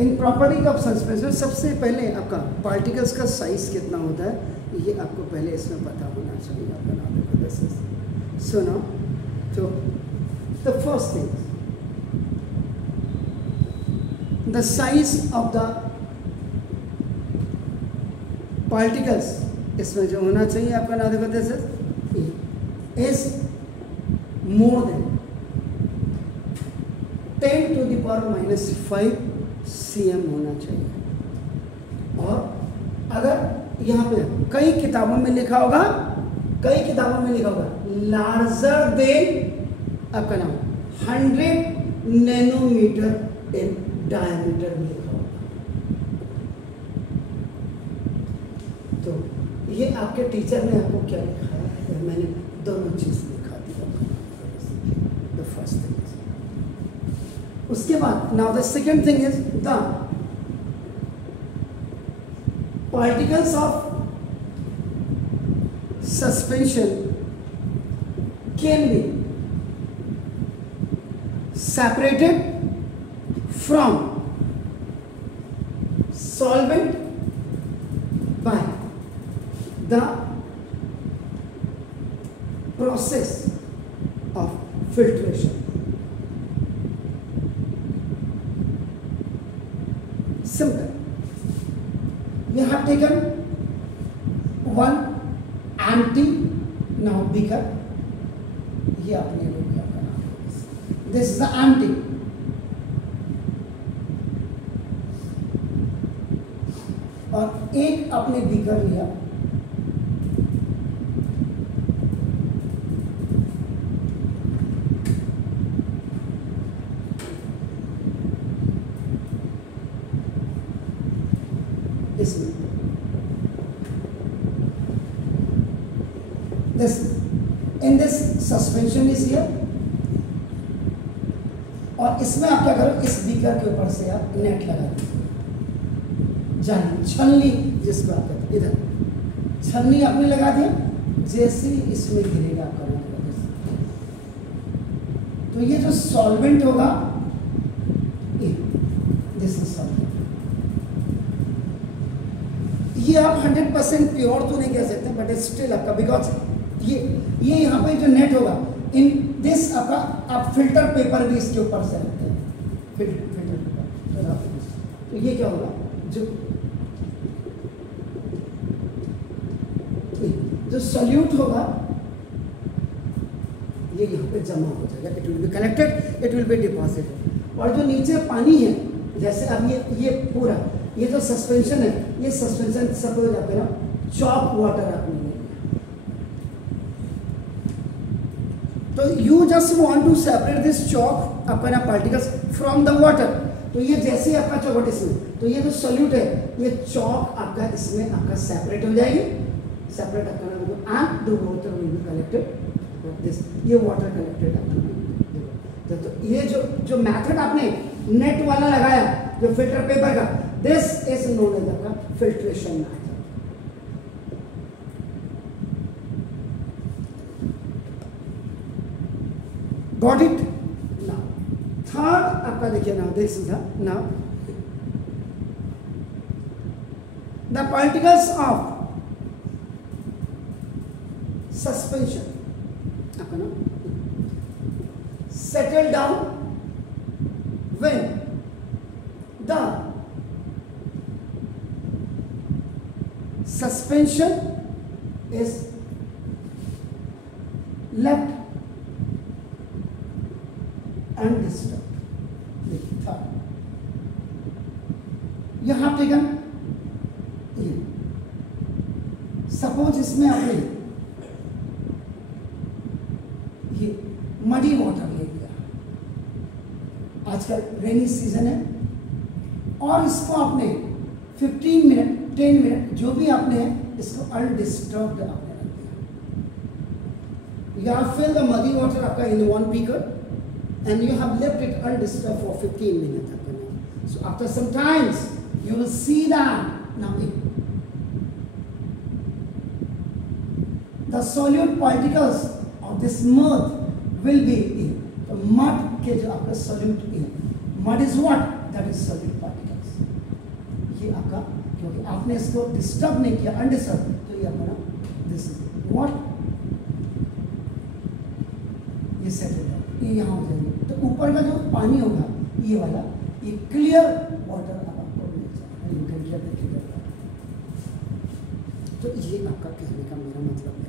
In property of suspension सबसे पहले आपका पार्टिकल्स का साइज कितना होता है ये आपको पहले इसमें पता होना चाहिए आपका नाम देखो दिस इज सो नाउ तो the first thing the size of the particles इसमें जो होना चाहिए आपका नाम देखो this is more than 10 to the power -5 cm होना चाहिए। और अगर यहाँ पे कई किताबों में लिखा होगा लार्जर देन आपका नाम 100 नैनोमीटर इन डायमीटर में लिखा होगा। तो ये आपके टीचर ने आपको क्या लिखा है, मैंने दोनों चीज लिखा दी। द फर्स्ट थिंग, उसके बाद now the second thing is the particles of suspension can be separated from solvent by the process of filtration. Simple. You have taken one empty now beaker. ये आपने ले लिया आपका नाम। This is the empty. और एक आपने beaker लिया, this in this suspension is here और इसमें आप क्या करो, इस बीकर के ऊपर से आप नेट लगा दीजिए, जाली छलनी जिसको आप कहते हैं, इधर छलनी आपने लगा दिया, जैसे ही इसमें गिरेगा आपका तो ये जो सॉल्वेंट होगा दिस इज सॉल्वेंट। ये आप 100% प्योर तो नहीं कह सकते बट स्टिल आपका, बिकॉज ये यहाँ पे जो नेट होगा इन दिस आपका आप फिल्टर पेपर भी इसके ऊपर से रखते हैं, फिल्टर पेपर। तो ये क्या होगा, जो सॉल्यूट होगा ये यहाँ पे जमा हो जाएगा, it will be collected, it will be deposited. और जो नीचे पानी है, जैसे अब ये पूरा ये जो सस्पेंशन है, ये सस्पेंशन सपोज आपके ना चॉक वाटर आपने ले लिया, तो you just want to separate this chalk अपना पार्टिकल्स फ्रॉम द वाटर। तो ये जैसे ही आपका चॉक इसमें, तो ये जो सोल्यूट है ये चॉक आपका इसमें आपका सेपरेट हो जाएगी, सेपरेट आपका and the water will be collected this, ये वाटर कलेक्टेड आपका। तो ये जो मेथड आपने नेट वाला लगाया जो फिल्टर पेपर का, दिस इज नोन एज आपका filtration method. Got it? Now third आपका देखिए, now this is now the particles of suspension आपका ना settle down when the suspension is left undisturbed. Third, you have taken, suppose इसमें आपने ये muddy water ले लिया, आजकल रेनी सीजन है, और इसको आपने 15 मिनट 10 मिनट जो भी आपने इसको अनडिस्टर्ब्ड आपने रख दिया। You have filled the muddy water आपका in one beaker and you have left it undisturbed for 15 minutes आपका। So after some times you will see that now the solute particles of this mud will be in the mud के जो आपका solute in, mud is what? That is solute particles. कि आपका, क्योंकि आपने इसको disturb नहीं किया, अनडिस्टर्ब, तो ये अपना दिस इज व्हाट, ये सेटल है, ये यहाँ हो जाएंगे। तो ऊपर का जो पानी होगा ये वाला, ये क्लियर वाटर अब आपको मिल जाएगा, you can get the clear water. तो ये आपका कहने का मेरा मतलब है।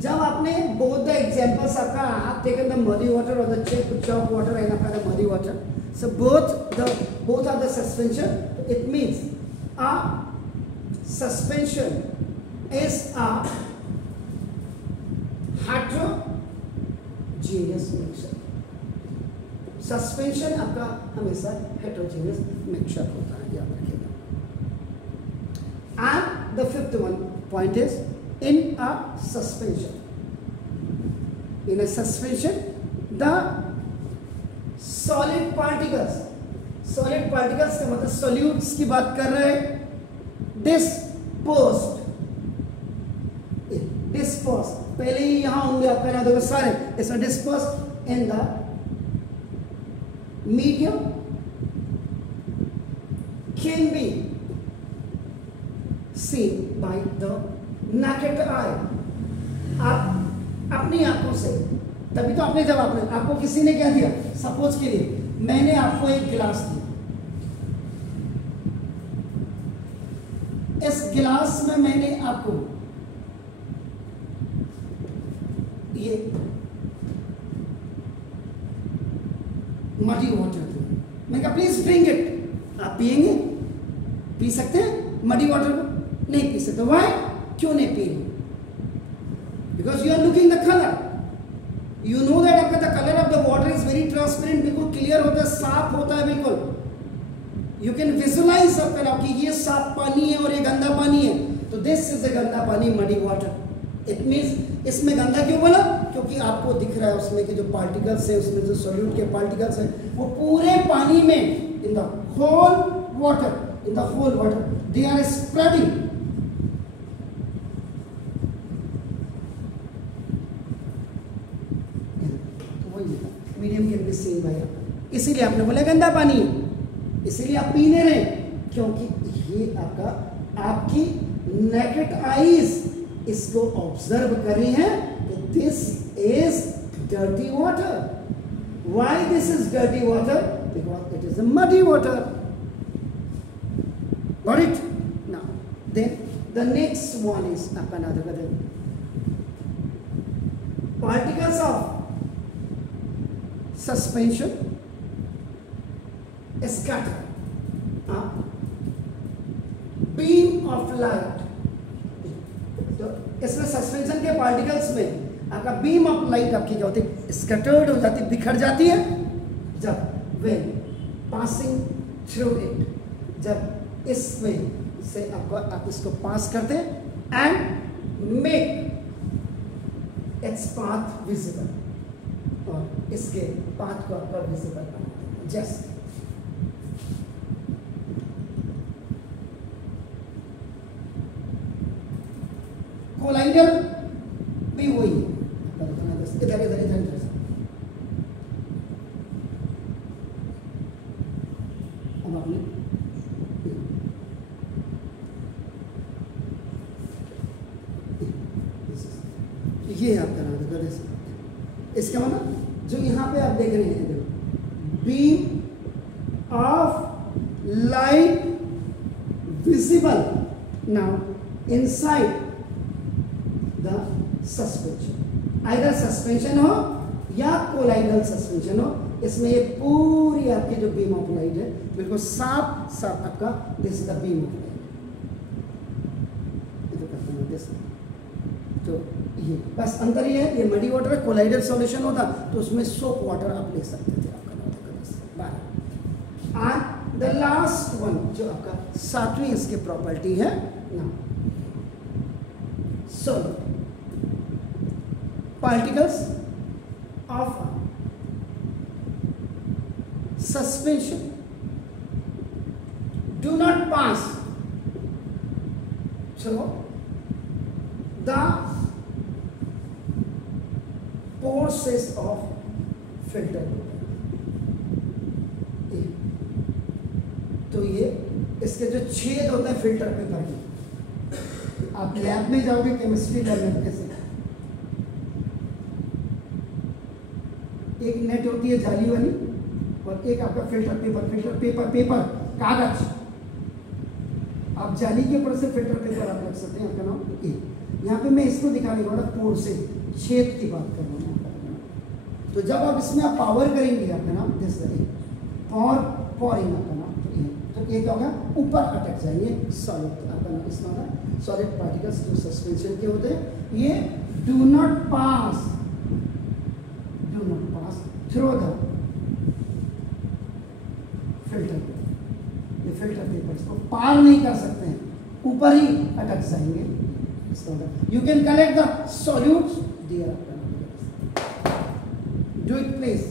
जब आपने both the examples आपका, I have taken the muddy water or the chalk water and आपका the muddy water, so both are the suspension. It means a suspension is a heterogeneous mixture. Suspension आपका हमेशा heterogeneous mixture होता है, याद रखिएगा। And the fifth one point is in a suspension. In a suspension, the solid particles का मतलब solutes की बात कर रहे हैं, dispersed, पहले ही यहां होंगे आपका ना, देखो सारे इसमें dispersed in the medium can be seen by the naked eye. आप अपनी आंखों से, तभी तो आपने, जब आपको किसी ने क्या दिया, सपोज के लिए मैंने आपको एक गिलास दिया, इस गिलास में मैंने आपको ये मडी वाटर दिया, मैं कहा प्लीज ड्रिंक इट, आप पिएंगे, पी सकते हैं मडी वाटर को? नहीं पी सकते। वाई? क्यों नहीं पी रहे? Because you are looking the colour, you know that आपका the colour of the water is very transparent, बिल्कुल क्लियर होता है, साफ होता है बिल्कुल, यू कैन विजुअलाइज अपना कि ये साफ पानी है और ये गंदा पानी है, तो दिस इज अ गंदा पानी, मडी वाटर। इट मीन्स इसमें गंदा क्यों बोला? क्योंकि आपको दिख रहा है उसमें कि जो पार्टिकल्स है, उसमें जो सॉल्यूट के पार्टिकल्स है, वो पूरे पानी में, in the whole water they are spreading. Medium can be seen by, इसीलिए आपने बोला गंदा पानी है, इसीलिए आप पी नहीं रहे, क्योंकि ये आपकी नेकेड आईज इसको ऑब्जर्व कर रही है कि this is dirty water. Why this is dirty water? Because it is a muddy water. Got it? Now then the next one is another particles of suspension scatter a beam of light। तो इसमें suspension के particles में आपका beam of light आपकी क्या होती है? Scattered हो जाती है, बिखर जाती है, जब when passing through it, जब इसमें से आप इसको पास करते हैं and make its path visible, और इसके पाथ को आपका विजिबल बनाते हैं। जस्ट कोलाइडर भी वही है, इधर इधर इधर इधर अब आपने ये आप करा दो, इसका मतलब जो यहाँ पे आप देख रहे हैं, beam of light visible now inside the suspension, either suspension हो या कोलाइडल सस्पेंशन हो, इसमें ये पूरी आपकी जो बीम ऑफ लाइट है बिल्कुल साफ साफ आपका, this is the beam of light. तो ये बस अंतर ये है, ये मडी वाटर कोलाइडल सॉल्यूशन होता तो उसमें सोप वाटर आप ले सकते थे आपका। एंड द लास्ट वन जो आपका सातवीं इसकी प्रॉपर्टी है ना, so particles of suspension do not pass through the process of filter। तो ये इसके जो छेद होते हैं फिल्टर पेपर के, आप लैब में जाओगे केमिस्ट्री लैब में, कैसे एक नेट होती है जाली वाली और एक आपका फिल्टर पेपर कागज, आप जाली के ऊपर से फिल्टर पेपर आप रख सकते हैं, आपका नाम ए। यहाँ पे मैं इसको दिखाने वाला पोर से छेद की बात कर रहा हूँ। तो जब आप इसमें आप पावर करेंगे, आपका नाम दिस पॉरिंग, आपका नाम तो ये क्या होगा, ऊपर अटक जाएंगे सॉलिड, आपका नाम इसका होगा सॉलिड पार्टिकल्स जो सस्पेंशन के होते हैं, ये do not pass through the filter, ये फिल्टर पेपर्स को पार नहीं कर सकते हैं, ऊपर ही अटक जाएंगे। You can collect the solutes there. Do it please.